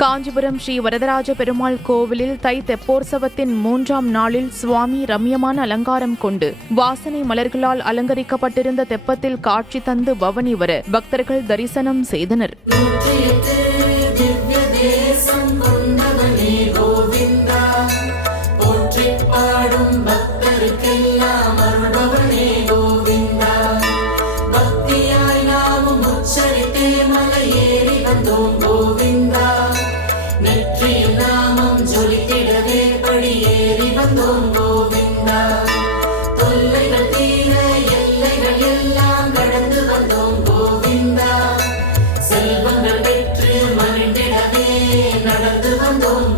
காஞ்சிபுரம் ஸ்ரீ வரதராஜ பெருமாள் கோவிலில் தை தெப்போற்சவத்தின் 3ஆம் நாளில் சுவாமி ரம்யமான அலங்காரம் கொண்டு வாசனை மலர்களால் அலங்கரிக்கப்பட்டிருந்த தெப்பத்தில் காட்சி தந்து பவனி வர பக்தர்கள் தரிசனம் செய்தனர். நாமம் ஜொலித்திடவே படியேறி வந்தோம் கோவிந்தா. தொல்லைகள் தீர எல்லைகள் எல்லாம் கடந்து வந்தோம் கோவிந்தா. செல்வங்கள் பெற்று மகிழ்ந்திடவே நடந்து வந்தோம்